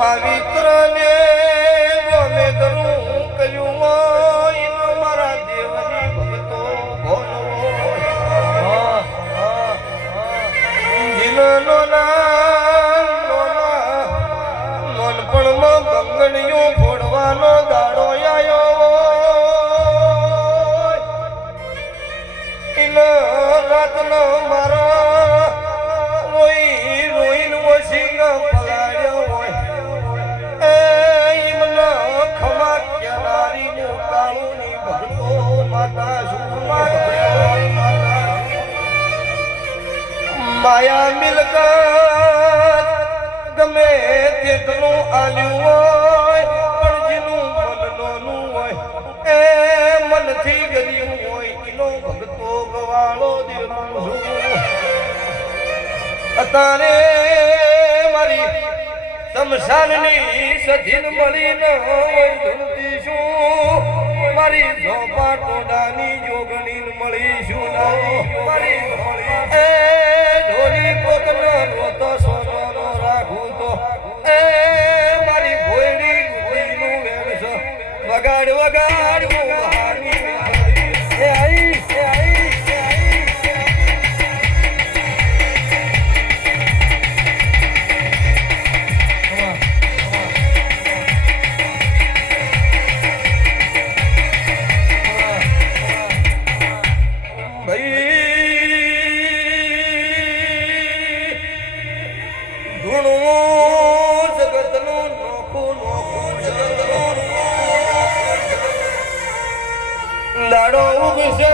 માવિત્રને ગમે કરું કયું હોય મારા દેવની ભક્તો જીનો નોનપણમાં બંગડીઓ ફોડવાનો દાડો આવ્યો ઇનો રાતનો મારા રોઈન વસીનો પલાડ્યો હોય એમના ખમા કેનારીનું કાળુની ભક્તો માતા માયા મિલકત ગમે તેટલું આલ્યું હોય પણ જેનું મન નોનું હોય એ મનથી ગર્યું હોય એનો ભક્તો ગવાળો દેવું અત્યારે મારી શમશાનની સધીન મળી ન હોય ધૂળતી શું મારી ઝોપા ટોડાની જોગણી મળીશું મારી એ ઢોલી કોકનો રોતો સોનો રાખું તો એ મારી ભોયડી ગુડીનું વેણસ વગાડ વગાડ એ આઈ દાડો ઉગશે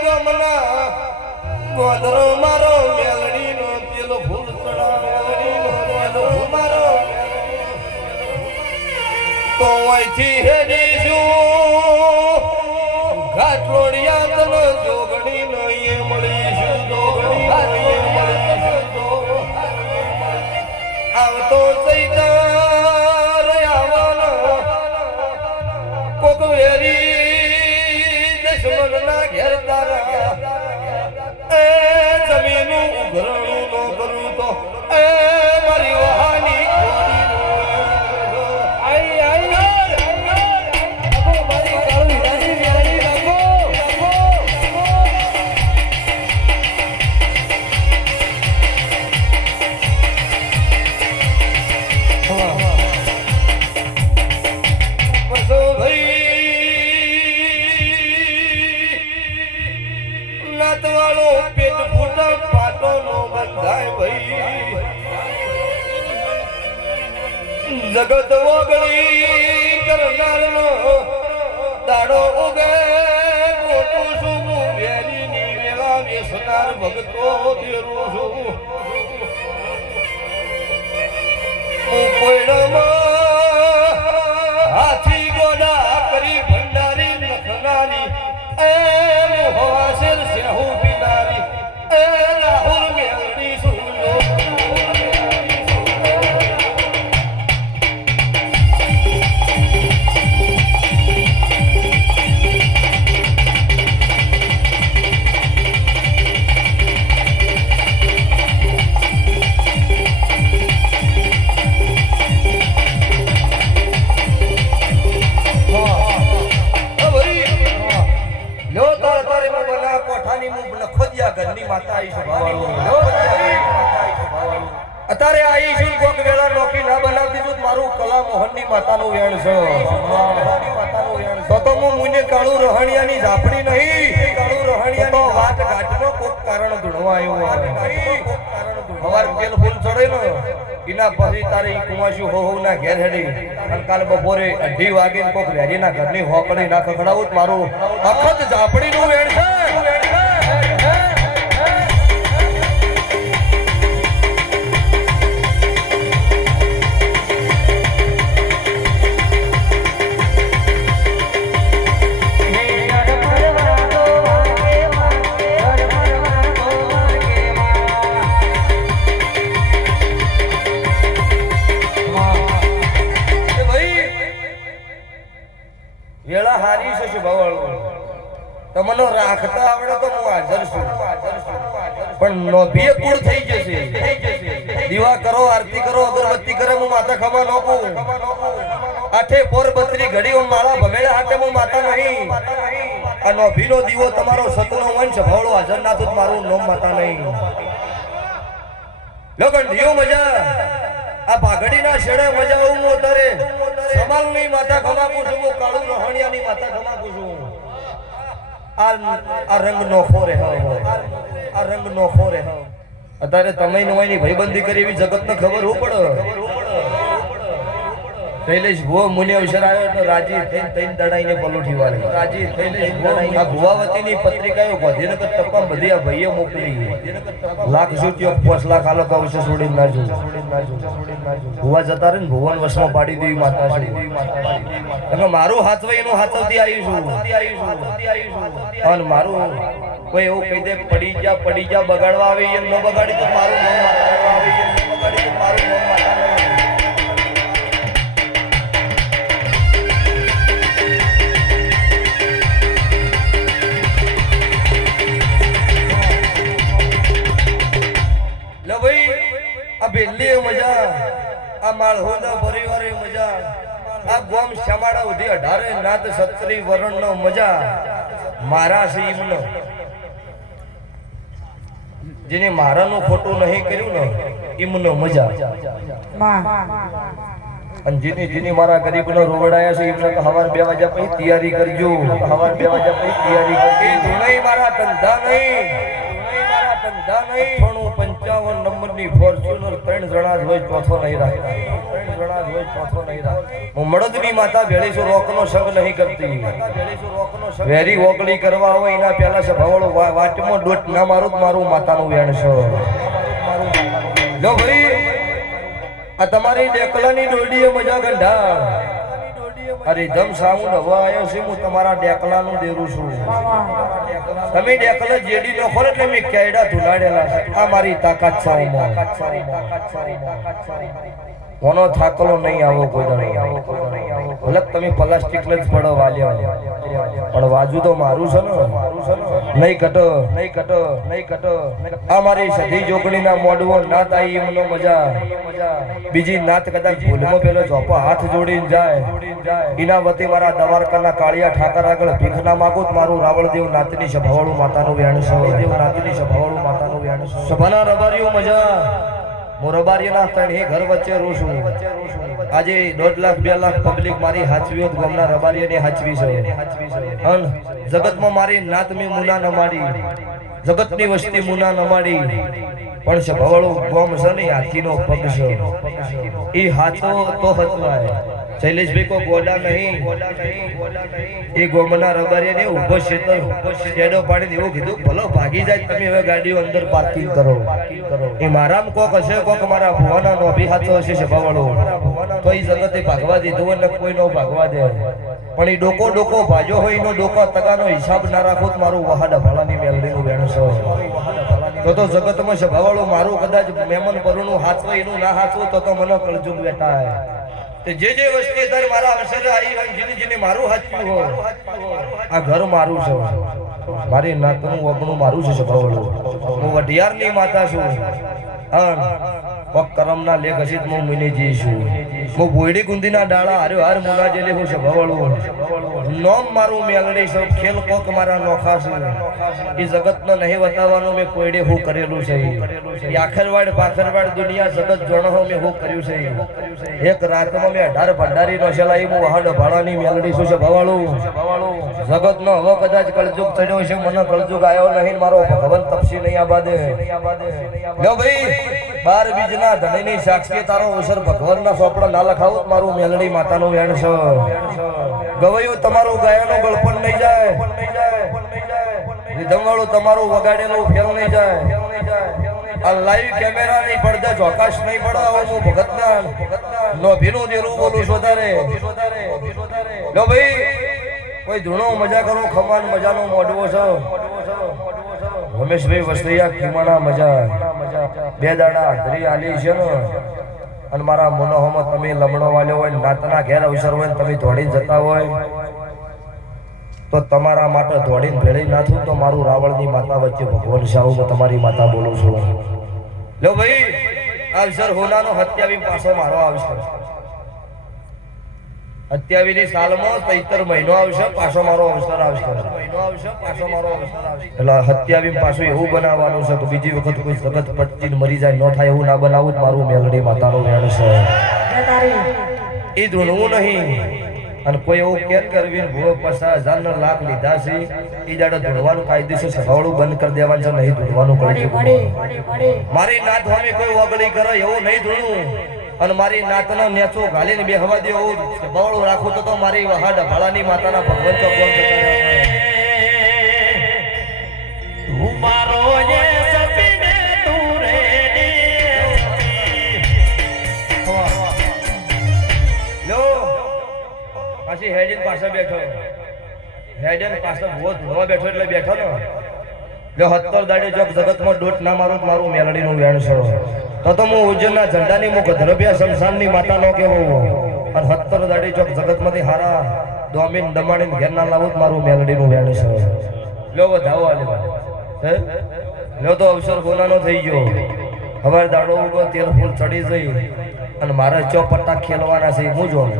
ગમના ગોદરો મારો મેલડીનો પેલો ફૂલ ચડા મેલડીનો ગોદરો મારો તો અહીંથી હેડીશું ઘાટલોડિયા તને જોગણીનો એ મળીશું આવતો ચૈતર આવવાનો કોક વેરી દુશ્મનના ઘેર તારા એ જમીનું ઉઘરણું નો કરું તો એ મારી વહાની પેટ ફૂટા પાટો નો બંધાય ભાઈ જગત ઓગળી કરનાર નો દાડો ઉગે મોટું શું વેરી ની વેલા વેસનાર ભગતો તેરું છું હું કોઈનામાં હાથી ગોડા કરી ભંડારી નખનારી એ મોહવાસેર સેહુ પીનારી એ રાહુલ મેલડી સુલો અત્યારે આઈશું કોક વેળા નોકી ના બનાવતી છું મારું કલા મોહનની માતાનું વેણ છે તો હું મુને કાળુ રહણિયાની ઝાપડી નહીં કાળુ રહણિયાનો વાત ઘાટનો કોક કારણ ધૂણવા આવ્યો હવાર પેલ ફૂલ ચડે ને એના પછી તારે કુવાસી હો ના ઘેર હેડી અને કાલ બપોરે 2:30 વાગે કોક વેરીના ઘરની હોકડી ના ખખડાવું મારું અખત ઝાપડીનું વેણ છે વેળા હારી છે ભવાળું તમને રાખતા આવડે તો હું હાજર છું પણ લોભીએ કુળ થઈ જશે દીવા કરો, આરતી કરો, અગરબત્તી કરે હું માતા ખબર નોકું. આઠે પોર બત્રી ઘડીઓ માળા ભમેડા હાથે હું માતા નહીં. આ નોભીનો દીવો તમારો સતનો વંશ ભવળો હાજર ના તો મારું નામ માતા નહીં. લોગન દીવો મજા આ ભાગડીના છેડે મજા હું ઉતરે સમાલની માતા ખમાકું છું, હું કાળુ રોહણિયાની માતા ખમાકું છું. આ રંગ નોખો રે, આ રંગ નોખો રે. અત્યારે તમે નોયની ભાઈબંધી કરી એવી જગતને ખબર હું પડે. શૈલેષ ભુવો મુનિ અવસર આવ્યો એટલે રાજી થઈને તૈન દડાઈને પલોઠી વાળી. રાજી થઈને આ ભુવાવતીની પત્રિકાઓ ગાંધીનગર ટપ્પા બધી આ ભાઈએ મોકલી. લાખ સુટ્યો 5 લાખ આલો તો અવસર છોડીને ના જો. ભુવા જતા રહે ને ભુવન વશમાં પાડી દેવી માતા છે. એટલે મારું હાથવાઈ એનું હાથવતી આવી છું. અને મારું કોઈ એવું કહી દે પડી જા બગાડવા આવી એમ ન બગાડી તો મારું નામ બગાડવા આવી એમ ન બગાડી તો મારું નામ માતા નહીં. મજા આ માળહોના પરિવારે મજા આ ગોમ શ્યામાડા ઉધી 18 નાત 36 વરણનો મજા મારા સીમનો જેને મારાનું ખોટું નહીં કર્યું ને ઈમનો મજા અને જેની મારા ગરીબનો રોવડાયા છે એમને હવાર 2 વાગ્યા પછી તૈયારી કરજો. હવાર 2 વાગ્યા પછી તૈયારી કરજો. ધૂણાઈ મારા ધંધા નહીં. 55 નંબરની ફોર્ચ્યુનર 3 જણા જ હોય ચોથો નહીં રાખે. હું મળદની માતા ભેળી છું, રોકનો સંગ નહીં કરતી. વેરી ઓગળી કરવા હોય એના પહેલા સભાવાળો વાટમાં ડોટ ના મારું મારું માતાનું વેણ છે. જો ભાઈ આ તમારી ડેકલાની ડોડીએ મજા ગંઢા. અરે ધમ સાઉન્ડ હવા આવ્યો છે, હું તમારા ડેકલાનું દેરું છું. તમે ડેકલા જેડી નો ખોર એટલે મેં કેડા ધુલાડેલા છે. આ મારી તાકાત છે. કોનો થાકલો નહીં આવો કોઈ નહીં આવો. ભલે તમે પ્લાસ્ટિક જ પડો વાલ્યા પણ વાજુ તો મારું છે ને. નહીં કટો. આ મારી સધી જોગણીના મોડવો નાત આવી એમનો મજા. બીજી નાત કદાચ ભૂલમાં પેલો ઝોપો હાથ જોડીને જાય એના વતી મારા દ્વારકાના કાળિયા ઠાકર આગળ ભીખ ના માગું મારું રાવળદેવ નાતની સભાવાળું માતાનું વેણ છે. નાતની સભાવાળું માતાનું વેણ છે. સભાના રબારીઓ મજા. હું રબારીના ત્રણ ઘર વચ્ચે રહું છું. આજે 1.5 લાખ 2 લાખ પબ્લિક મારી હાચવી ગામના રબારીઓને હાચવી છે. જગતમાં મારી નાત મેં મુના ન માડી, જગતની વસ્તી મુના ન માડી. પણ સભાવાળું ગોમ છે ને હાથીનો પગ છે. એ હાથો તો હચવાય. શૈલેષભાઈ કો ગોડા નહીં. એ ગોમના રબારીને ઉભો શેડો પાડીને એવું કીધું ભલો ભાગી જાય તમે હવે ગાડીઓ અંદર પાર્કિંગ કરો. એ મારામ કોક હશે, કોક મારા ભુવાના નોભી હાથો હશે સભાવાળો તો એ જગતે ભાગવા દીધું અને કોઈ નો ભાગવા દે. પણ એ ડોકો ભાજો હોય એનો ડોકો તગાનો હિસાબ ના રાખો તો મારું વહાડા ભાલાની મેલડીનું વેણ છે. તો જગતમાં સભાવાળો મારું કદાચ મહેમાન પરનું હાથવું એનું ના હાથવું તો મને કળજુગ બેઠા. જે વસ્તી દર મારા અવસરે આવી જેને મારું હાચવું હોય આ ઘર મારું છે. મારી નાતનું વગણું મારું છે સભાવાળું. હું વઢિયારની માતા છું. કરમના લેખ હશે હું મિનીજી છું. હું બોયડી ગુંદીના ડાળા હાર્યો હાર મુના જેલે હું સભાવાળું. નોમ મારું મેલડી છે. ખેલ કોક મારા નોખા છે. એ જગતને નહીં બતાવવાનું મેં કોઈડે હું કરેલું છે. આખરવાડ પાખરવાડ દુનિયા જગત જોણો મેં હું કર્યું છે. એક રાતમાં મેં 18 ભંડારી નો ચલાવી હું વહાડો ભાડાની મેલડી છું સભાવાળું. જગતનો હવે કદાચ કળજુગ ચડ્યો છે, મને કળજુગ આવ્યો નહીં. મારો ભગવાન તપસી નહીં આબાદે. લો ભાઈ 12 બીજના ધણીની સાક્ષી તારો અવસર ભગવાનના સોપડો ના લખાવું મારું મેલડી માતાનું વેણ છે. ગવયું તમારું ગાયાનું ગળપણ નહીં જાય. ધમવાળું તમારું વગાડેલું ફેલ નહીં જાય. આ લાઈવ કેમેરા ની પડદા ચોકાશ નહીં પડે. હું ભગતના નોભીનું દેરું બોલું છું તારે. લો ભાઈ કોઈ ધૂણો મજા કરો. ખમાન મજાનો મોઢવો છે. રમેશભાઈ વસ્ત્રીયા ખીમાણા મજા 2 દાડા હાજરી આલી છે ને. અને મારા મનોહમાં તમે લમણો વાલ્યો હોય, નાતના ઘેર અવસર હોય, તમે દોડીને જતા હોય તો તમારા માટે દોડીને ભેળી ના થયું તો મારું રાવળની માતા વચ્ચે ભગવાન શાહુ તમારી માતા બોલું છું. લો ભાઈ અવસર હોનાનો 27 પાછો મારો આવશે 27 ની સાલમાં 73 મહિનો આવશે પાછો મારો અવસર આવશે એટલે 27 પાછું એવું બનાવવાનું છે કે બીજી વખત કોઈ જગત પચીને મરી જાય ન થાય એવું ના બનાવવું જ મારું મેલડી માતાનો વેણ છે એ ધૂણવું નહીં અને કોઈ એવું કેમ કરવી ભૂવો 50,000 લાખ લીધા છે એ જાડે ધૂણવાનું કાયદેસર સભાવડું બંધ કરી દેવાનું છે નહીં ધૂણવાનું કરી મારી નાત હોમી કોઈ વગડી કરે એવું નહીં ધૂણવું અને મારી નાતનો નેચો ઘાલીને બેહવા દે એવું સભાવડું રાખું તો મારી વહા ડભાળાની માતાના ભગવાન ચોક બોલ તું મારો જે સપને તું લો પાછી હેડીન પાસે બેઠો હેડીન પાસે ભૂવો ધોવા બેઠો એટલે બેઠો ને લો 70 દાડે જોક જગતમાં ડોટ ના મારું મારું મેલડીનું વેણ છે તો હું ઉજ્જૈનના ઝંડાની મુખ ધરભ્યા શમશાનની માતાનો કેવો અને 70 દાડે જોક જગતમાંથી હારા દોમીન દમાડીને ઘેર ના લાવું મારું મેલડીનું વેણ છે લો વધાવો આલે હે લો તો અવસર કોનાનો થઈ ગયો હવે દાડો ઉગો તેલ ફૂલ ચડી જઈ અને મારા ચોપટ્ટા ખેલવાના છે હું જોઉં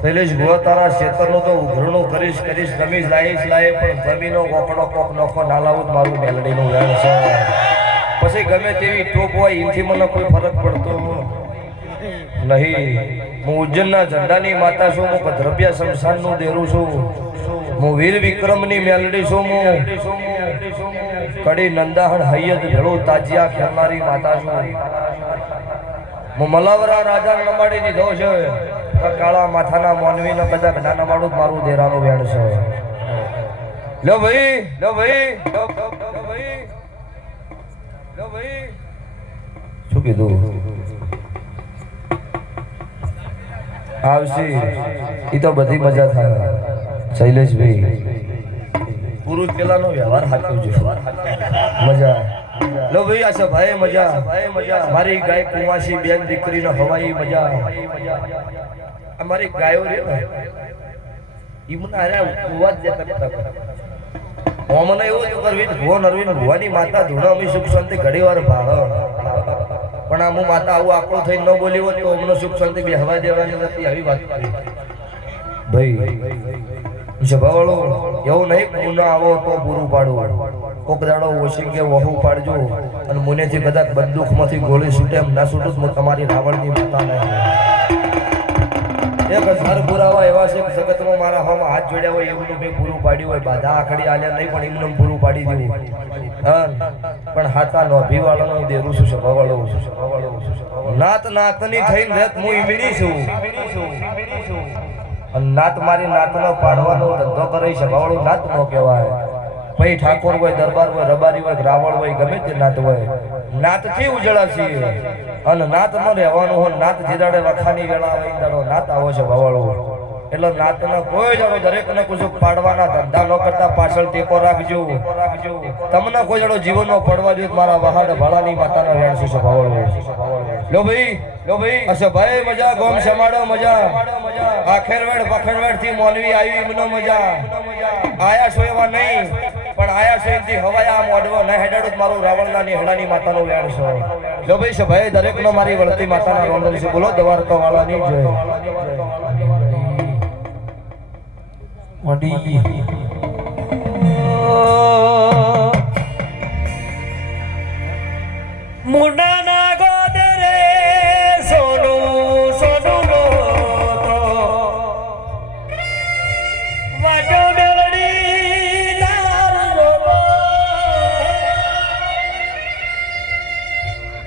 શૈલેષ ભુવા તારા ક્ષેત્રનું તો ઉઘરણું કરીશ રમીશ લાય પણ જમીનો કોકડો કોક નોખો ના લાવું મારું મેલડીનું વેણ છે પછી ગમે તેવી ટોપ હોય એથી મને કોઈ ફરક પડતો નહીં હું ઉજ્જૈનના ઝંડાની માતા છું હું ભદ્રભ્યા શમશાનનું દેરું છું હું વીર વિક્રમની મેલડી છું હું કડી નંદાહણ હૈયત ભેળું તાજિયા ખેલનારી માતા છું હું મલાવરા રાજા નમાડી દીધો છે કાળા માથાના મોનવીનો કદાચ નાના માડું મારું દેરાનું વેણ છે લો ભાઈ શું કીધું આવશે એ તો બધી મજા થાય શૈલેષભાઈ પુરુષ પેલાનો વ્યવહાર હાથું છે મજા લો ભાઈ આ છે ભાઈ મજા મારી ગાય કુંવાસી બેન દીકરીનો હવાઈ મજા અમારી ગાયો રે ઈ મને આરે ઉવા જ જતા મને એવું જ કરવી ભો નરવીન ભુવાની માતા ધૂણા અમી સુખ શાંતિ ઘડીવાર ભાળ પણ આ હું માતા આવું આકડો થઈને ન બોલી હોત તો અમને સુખ શાંતિ બેહવા દેવાની નથી આવી વાત કરી ભાઈ સભાવાળો એવું નહીં હું આવો તો પૂરું પાડવું કોક દાડો ઓછી કે વહુ પાડજો અને મુનેથી કદાચ બંદૂકમાંથી ગોળી છૂટે એમ ના છૂટું હું તમારી રાવણની માતાને 1000 પુરાવા એવા છે જગતમાં મારા હોમાં હાથ જોડ્યા હોય એવું મેં પૂરું પાડ્યું હોય બાધા આખડી આલ્યા નહીં પણ એમને પૂરું પાડી દીધું પણ હાથા નોભીવાળાનો દેરું છું સભાવાળો નાત નાતની થઈને રેત હું ઈમડી છું અને નાત મારી નાતનો પાડવાનો ધંધો કરે સભાવાળો નાત નો કહેવાય પછી ઠાકોર હોય દરબાર હોય રબારી હોય રાવણ હોય ગમે તે નાત હોય નાતથી ઉજળાશે અને નાતમાં રહેવાનું હોય નાત જીદાડે વખાની વેળા આવે દાડો નાત આવો છે ભવાળો એટલે નાતના કોઈ જાડો દરેકને કુછ પાડવાના ધંધા ન કરતા પાછળ ટેકો રાખજો તમને કોઈ જાડો જીવનમાં પડવા જોઈએ મારા વહાડ ભાળાની માતાના વેણ છે ભવાળો લો ભાઈ અચ્છા ભાઈ મજા ગોમ સમાડો મજા આખેરવેડ પખેરવેડ થી મોનવી આવી એમનો મજા આયા છો એવા નહીં પણ આયા છે એથી હવાયા મોડવો ન હેડાડું મારું રાવણના નિહળાની માતાનો વેણ છે જો ભાઈ સભાએ દરેકનો મારી વળતી માતાના રોંદલ છે બોલો દ્વારકા વાળાની જય વડી મુડાના